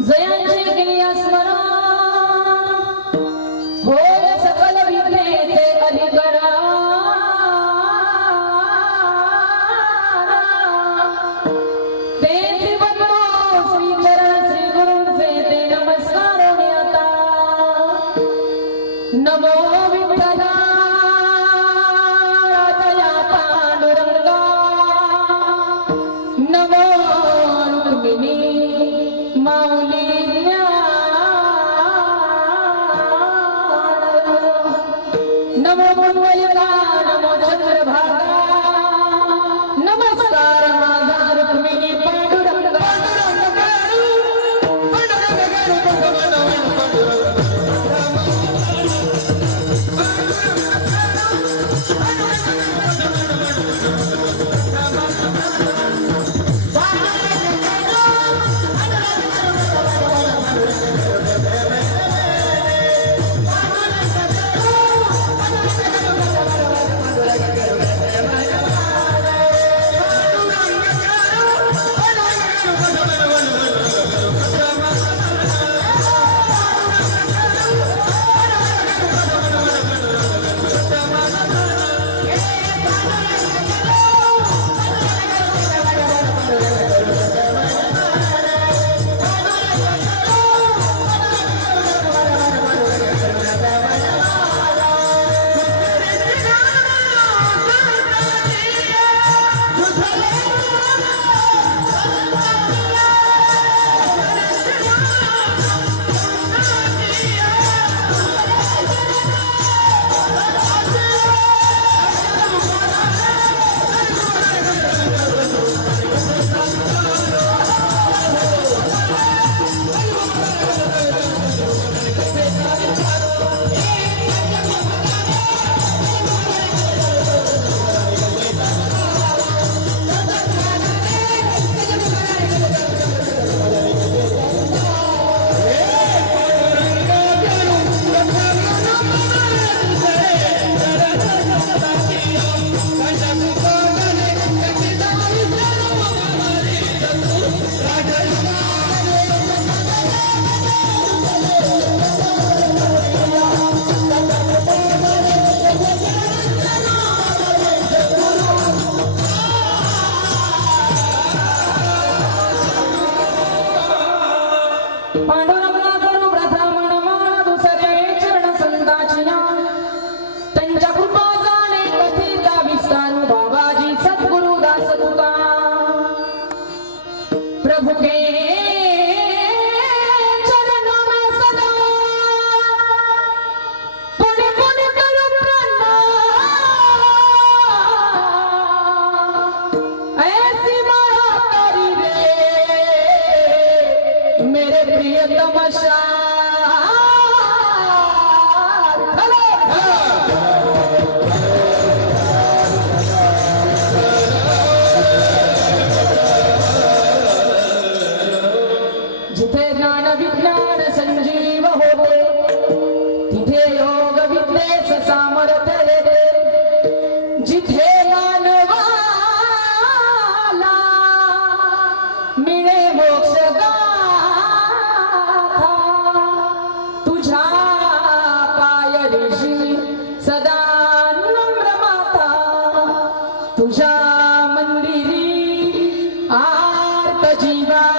जयांचे केली स्मरण नमो मुंबईला नमो चंद्रभागा প্রিয় তমাশা জীবা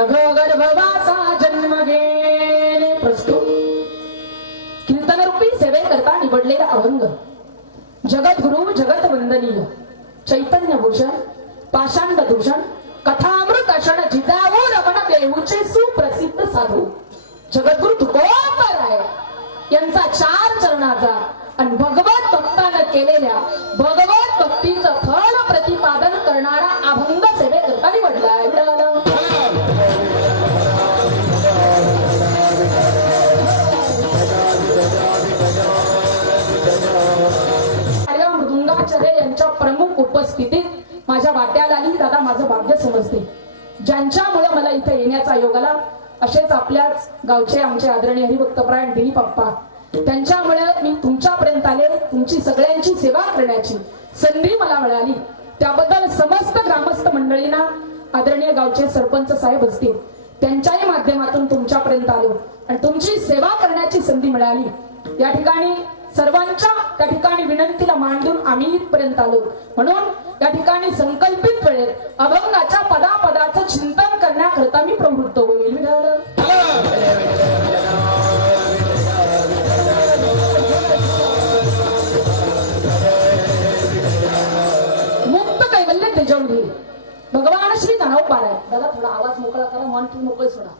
नभो गर्भवासा जन्म घेणे प्रस्तुत. कीर्तनरूपी सेवेकरता निवडलेला अभंग. जगद्गुरु जगत वंदनीय चैतन्य भूषण पाषांड दूषण कथामृत क्षण जिजाऊ रमण देऊचे सुप्रसिद्ध साधू. जगद्गुरु तुकोपर आहे यांचा चार चरणाचा आणि भगवत भक्तानं केलेल्या भग मृदुंगाचार्य यांच्या प्रमुख उपस्थितीत माझ्या वाट्याला आली. दादा माझं भाग्य समजते. ज्यांच्यामुळे मला इथे येण्याचा योग आला असेच आपल्याच गावचे आमचे आदरणीय हरिभक्तप्रायण दिलीप अप्पा त्यांच्यामुळे मी तुमच्यापर्यंत आले तुमची सगळ्यांची सेवा करण्याची संधी मला मिळाली. त्याबद्दल समस्त ग्रामस्थ मंडळींना आदरणीय गावचे सरपंच साहेब असतील त्यांच्याही माध्यमातून तुमच्यापर्यंत आलो. आणि तुमची सेवा करण्याची संधी मिळाली. या ठिकाणी सर्वांच्या त्या ठिकाणी विनंतीला मांडून आम्ही इथपर्यंत आलो. म्हणून या ठिकाणी संकल्पित वेळेत अभंगाच्या पदापदाचं चिंतन करण्याकरता मी प्रवृत्त होईल. मुक्त कैवल्य तेजवून भगवान श्री धनाव पाराय दादा थोडा आवाज मोकळा करा मन तू मोकळे सोडा.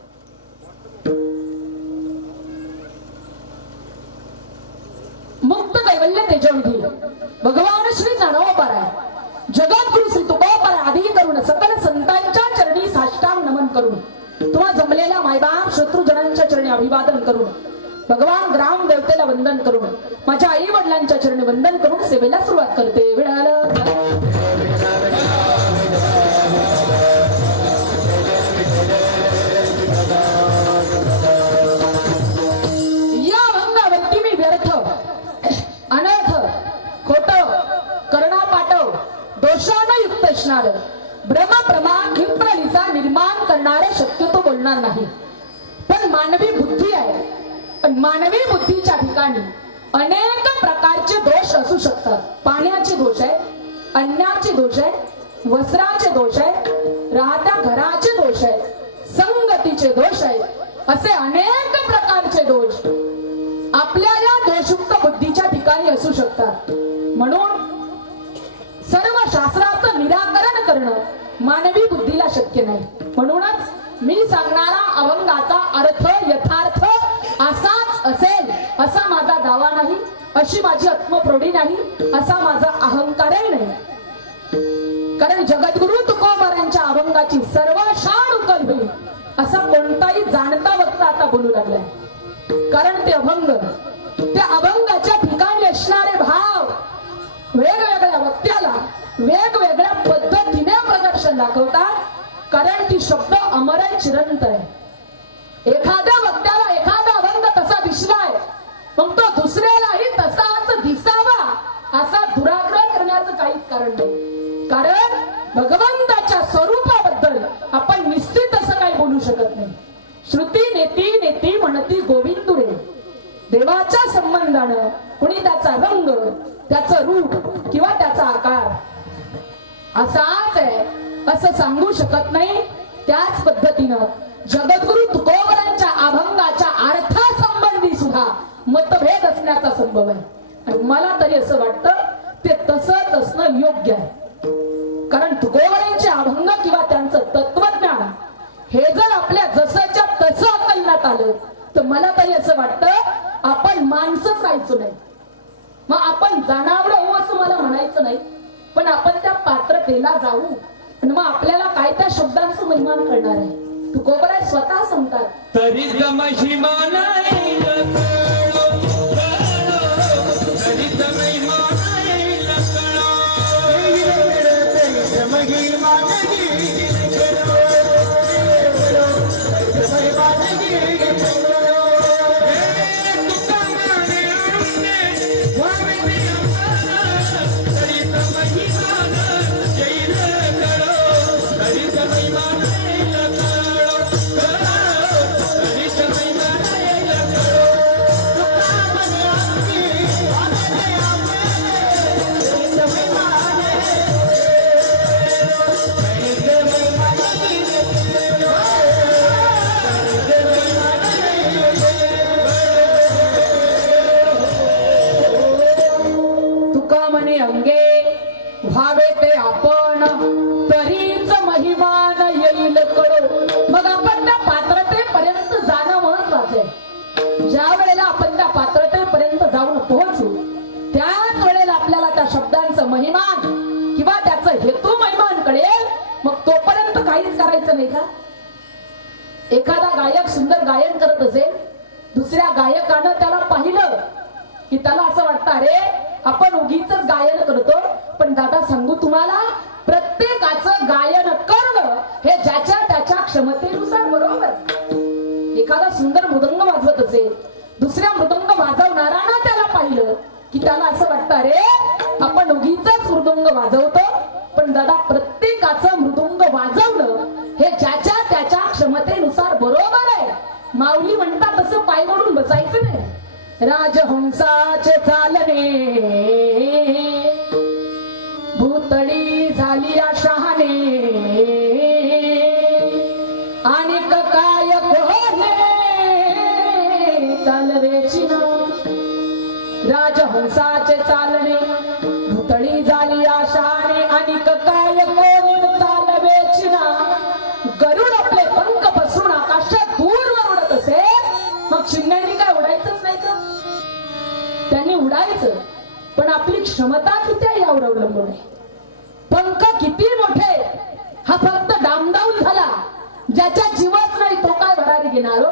शत्रुजनांच्या चरणी अभिवादन करून भगवान ग्राम देवतेला वंदन करून माझ्या आई वडिलांच्या चरणी वंदन करून सेवेला सुरुवात करते. मानवी बुद्धीच्या ठिकाणी अनेक प्रकारचे दोष असू शकतात. पाण्याचे दोष आहे अन्नाचे दोष आहे वस्त्राचे दोष आहे राहत्या घराचे दोष आहे संगतीचे दोष आहे असे अनेक प्रकारचे दोष आपल्या या दोषयुक्त बुद्धीच्या ठिकाणी असू शकतात. म्हणून सर्व शास्त्राचं निराकरण करणं मानवी बुद्धीला शक्य नाही. म्हणूनच मी सांगणारा अभंगाचा अर्थ यथार्थ असाच असेल असा माझा दावा नाही अशी माझी आत्मप्रौढी नाही असा माझा अहंकारही नाही. कारण जगद्गुरु तुकोबारांच्या अभंगाची सर्व शान उकल होईल बोलू लागलाय. कारण ते अभंग त्या अभंगाच्या ठिकाणी असणारे भाव वेगवेगळ्या वक्त्याला वेगवेगळ्या पद्धतीने प्रदर्शन दाखवतात. कारण ती शब्द अमर चिरंत आहे एखाद्या वक्त्याला एखादा अभंग तसा दिसलाय मग तो दुसऱ्यालाही तसाच दिसावा असा दुराग्रह करण्याचं काहीच कारण नाही. कारण भगवंताच्या स्वरूपाबद्दल आपण निश्चित असं काही बोलू शकत नाही. श्रुती नेती नेती म्हणती गोविंदुरे. देवाच्या संबंधानं कुणी त्याचा रंग त्याचं रूप किंवा त्याचा आकार असाच आहे असं सांगू शकत नाही. त्याच पद्धतीनं जगद्गुरु तुकोबरांच्या अभंगाच्या अर्थासंबंधी सुद्धा मतभेद असण्याचा संभव आहे. आणि मला तरी असं वाटतं ते तसंच असणं योग्य आहे. कारण तुकोबरांचे अभंग किंवा त्यांचं तत्वज्ञान हे जर आपल्या जसंच्या तसं अकलण्यात आलं तर मला तरी असं वाटतं आपण माणसंच राहायचो नाही. मग आपण जनावर हो असं मला म्हणायचं नाही पण आपण त्या पात्रतेला जाऊ. आणि मग आपल्याला काय त्या शब्दांचं महिमान करणार आहे? तू स्वतः सांगतात. तरी महिमान किंवा त्याचं हेतू महिमान कळेल मग तोपर्यंत काहीच करायचं नाही का? एखादा गायक सुंदर गायन करत असेल दुसऱ्या गायकानं त्याला पाहिलं की त्याला असं वाटतं अरे आपण उगीच गायन करतो पण दादा सांगू तुम्हाला प्रत्येकाचं गायन करणं हे ज्याच्या त्याच्या क्षमतेनुसार बरोबर. एखादा सुंदर मृदंग वाजवत असेल दुसऱ्या मृदंग वाजवणारा ना त्याला पाहिलं की त्याला असं वाटतं अरे आपण उगीच मृदुंग वाजवतो पण दादा प्रत्येकाचं मृदुंग वाजवणं हे ज्याच्या त्याच्या क्षमतेनुसार बरोबर आहे. माऊली म्हणतात तसं पाय मोडून बसायचं नाही. राजहंसा उडायचं. पण आपली क्षमता किती आहे यावर अवलंबून आहे. पंख किती मोठे हा फक्त डामडाऊन झाला. ज्याच्या जीवच नाही तो काय भरारी घेणार हो?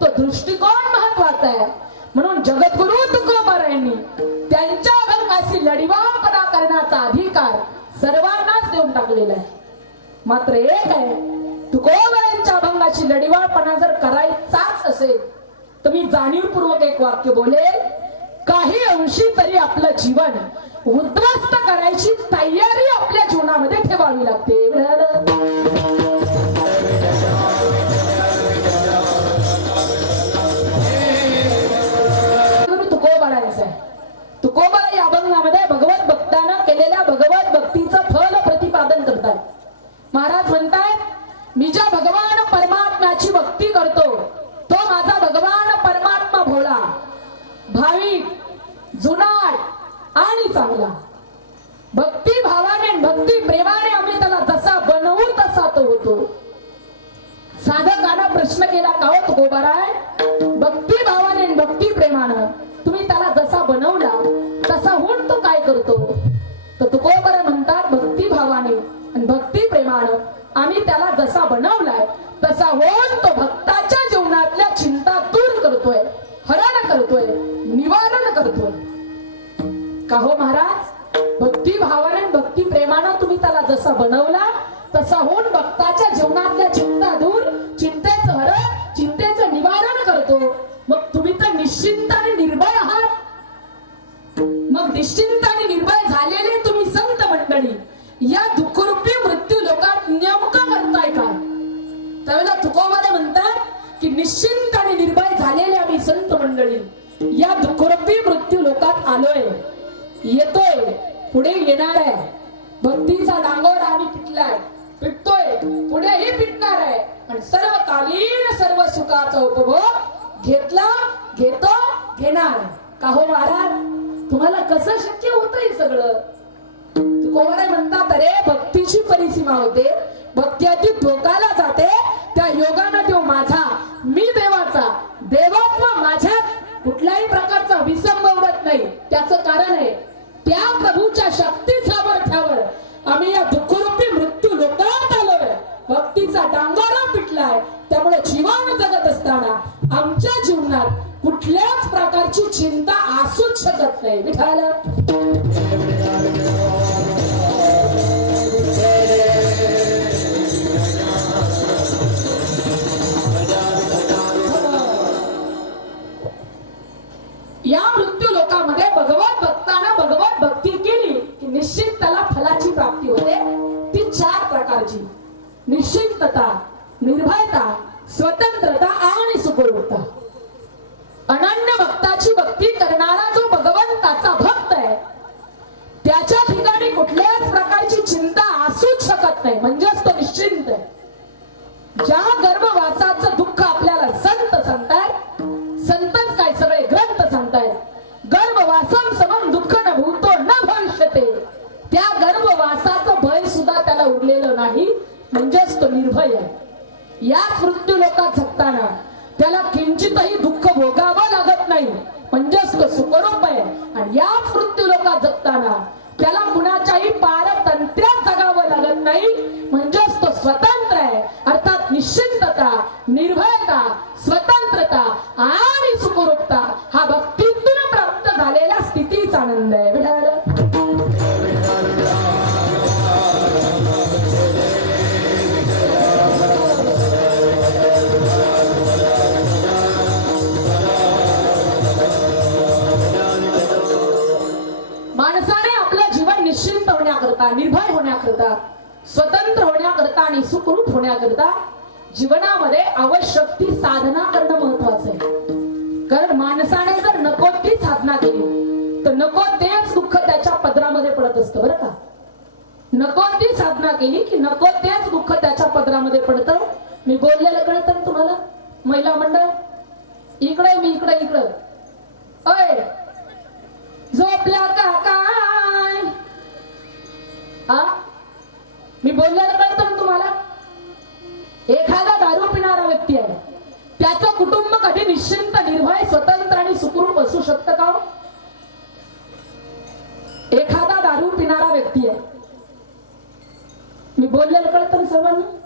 तो दृष्टिकोन महत्त्वाचा आहे. म्हणून जगद्गुरु तुकोबारायांनी त्यांच्या अभंगाशी लढिवाळपणा करण्याचा अधिकार सर्वांनाच देऊन टाकलेला आहे. मात्र एक आहे तुकोबारायांच्या अभंगाची लढिवाळपणा जर करायचाच असेल तर मी जाणीवपूर्वक एक वाक्य बोलेल. काही अंशी तरी आपलं जीवन उद्ध्वस्त करायची तयारी आपल्या जीवनामध्ये ठेवावी लागते. प्रेमाने भक्ती प्रेमानं आम्ही त्याला जसा बनवलाय तसा होऊन तो भक्ताच्या जीवनातल्या चिंता दूर करतोय हरण करतोय निवारण करतोय. का हो महाराज? भक्ती भावाने भक्ती प्रेमानं तुम्ही त्याला जसा बनवला तसा होऊन भक्ताच्या जीवनातल्या चिंता दूर चिंतेचं हरण चिंतेचं निवारण करतो. मग तुम्ही तर निश्चिंत आणि निर्भय आहात. मग निश्चिंत आणि निर्भय झालेले तुम्ही संत मंडळी. या दुःखरूपी मृत्यू लोकात नेमका करताय का? त्यावेळेला तुकोबाला म्हणतात की निश्चिंत आणि निर्भय झालेले आम्ही संत मंडळी या दुःखरूपी मृत्यू लोकात आलोय येतोय पुढे येणार आहे. भक्तीचा डांगोर आम्ही पिटलाय पिटतोय पुढेही पिटणार आहे. आणि सर्व कालीन सर्व सुखाचा उपभोग घेतला घेतो घेणार का हो महाराज? तुम्हाला कसं शक्य होतं हे सगळं? कोवरे म्हणतात अरे भक्तीची परिसीमा होते भक्ती अति धोकाला जाते त्या योगानं देव माझा मी देवाचा देवत्व माझ्यात कुठल्याही प्रकारचा विसंग उडत नाही. त्याचं कारण आहे त्या प्रभूच्या शक्ती सामर्थ्यावर आम्ही या दुःखरूपी मृत्यू लोकात आलोय. भक्तीचा डांगारा पिटलाय त्यामुळे जीवन जगत असताना आमच्या जीवनात कुठल्याच प्रकारची चिंता असूच शकत नाही. विठाला भगवत भक्ताना भगवत भक्ती केली की निश्चित त्याला फलाची प्राप्ती होते. ती चार प्रकारची. निश्चिंतता निर्भयता स्वतंत्रता आणि सुपूर्वता अनन्य भक्ताची भक्ती करणारा जो भगवंताचा भक्त आहे त्याच्या ठिकाणी कुठल्याच प्रकारची चिंता असूच शकत नाही. म्हणजेच होण्याकरता निर्भय होण्याकरता स्वतंत्र होण्याकरता आणि सुखरूप होण्याकरता जीवनामध्ये आवश्यक ती साधना करणं महत्वाचं आहे. कारण माणसाने जर नको ती साधना केली तर नको तेच दुःख त्याच्या पदरामध्ये पडत असतं बरं का? नको ती साधना केली की नको तेच दुःख त्याच्या पदरामध्ये पडतं. मी बोललेलं कळतं तुम्हाला महिला मंडळ? इकडे मी इकडे इकडं. अय! झोपल्या का काय हा? मी बोललेलं कळतं ना तुम्हाला? एखादा दारू पिणारा व्यक्ती आहे. त्याचं कुटुंब कधी निश्चिंत निर्भय स्वतंत्र आणि सुखरूप असू शकतं का हो? एखादा दारू पिणारा व्यक्ती आहे. मी बोललेलं कळतं ना सर्वांना?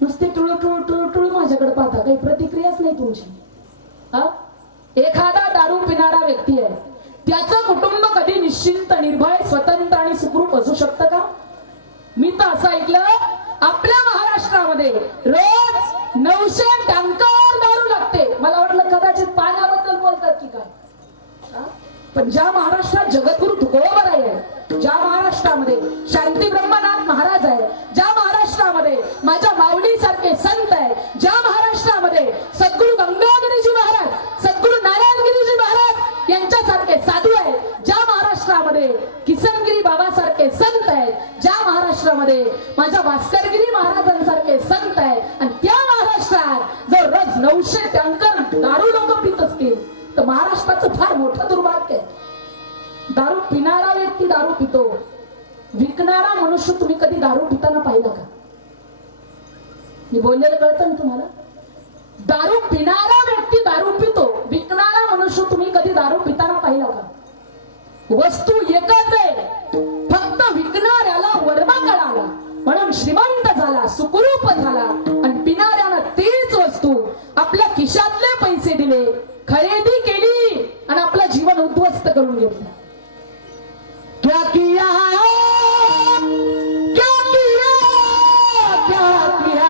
नुसती टुळू टुळू टुळू टुळू माझ्याकडे पाहता. काही प्रतिक्रियाच नाही तुमची. हा? एखादा दारू पिणारा व्यक्ती आहे. त्याचं कुटुंब कधी निश्चिंत निर्भय स्वतंत्र आणि सुखरूप असू शकतं का? मी तर असं ऐकलं आपल्या महाराष्ट्रामध्ये रोज नऊशे टँकर दारू लागते. मला वाटलं कदाचित पाण्याबद्दल बोलतात की काय. पण ज्या महाराष्ट्रात जगद्गुरु तुकोबराय आहे ज्या महाराष्ट्रामध्ये शांती ब्रह्मनाथ महाराज आहे ज्या महाराष्ट्रामध्ये माझ्या माऊली सारखे संत आहे ज्या महाराष्ट्रामध्ये सद्गुरु गंगागिरीजी महाराज सद्गुरु नारायणगिरीजी महाराज यांच्यासारखे साधू आहेत महाराष्ट्रामध्ये किसनगिरी बाबासारखे संत आहेत ज्या महाराष्ट्रामध्ये माझ्या भास्करगिरी महाराजांसारखे संत आहेत आणि त्या महाराष्ट्रात जर रोज नऊशे टँकर दारू लोक पित असतील तर महाराष्ट्राचं फार मोठं दुर्भाग्य आहे. दारू पिणारा व्यक्ती दारू पितो. विकणारा मनुष्य तुम्ही कधी दारू पिताना पाहिला का? मी बोललेलं कळतं ना तुम्हाला? दारू पिणारा व्यक्ती दारू पितो. विकणारा मनुष्य तुम्ही कधी दारू पिताना पाहिला का? वस्तू एकच आहे. फक्त विकणाऱ्याला वर्मा कळाला. म्हणून श्रीमंत झाला सुखरूप झाला. आणि पिणाऱ्यानं तीच वस्तू आपल्या खिशातले पैसे दिले. खरेदी केली आणि आपलं जीवन उद्ध्वस्त करून घेतलं. क्या किया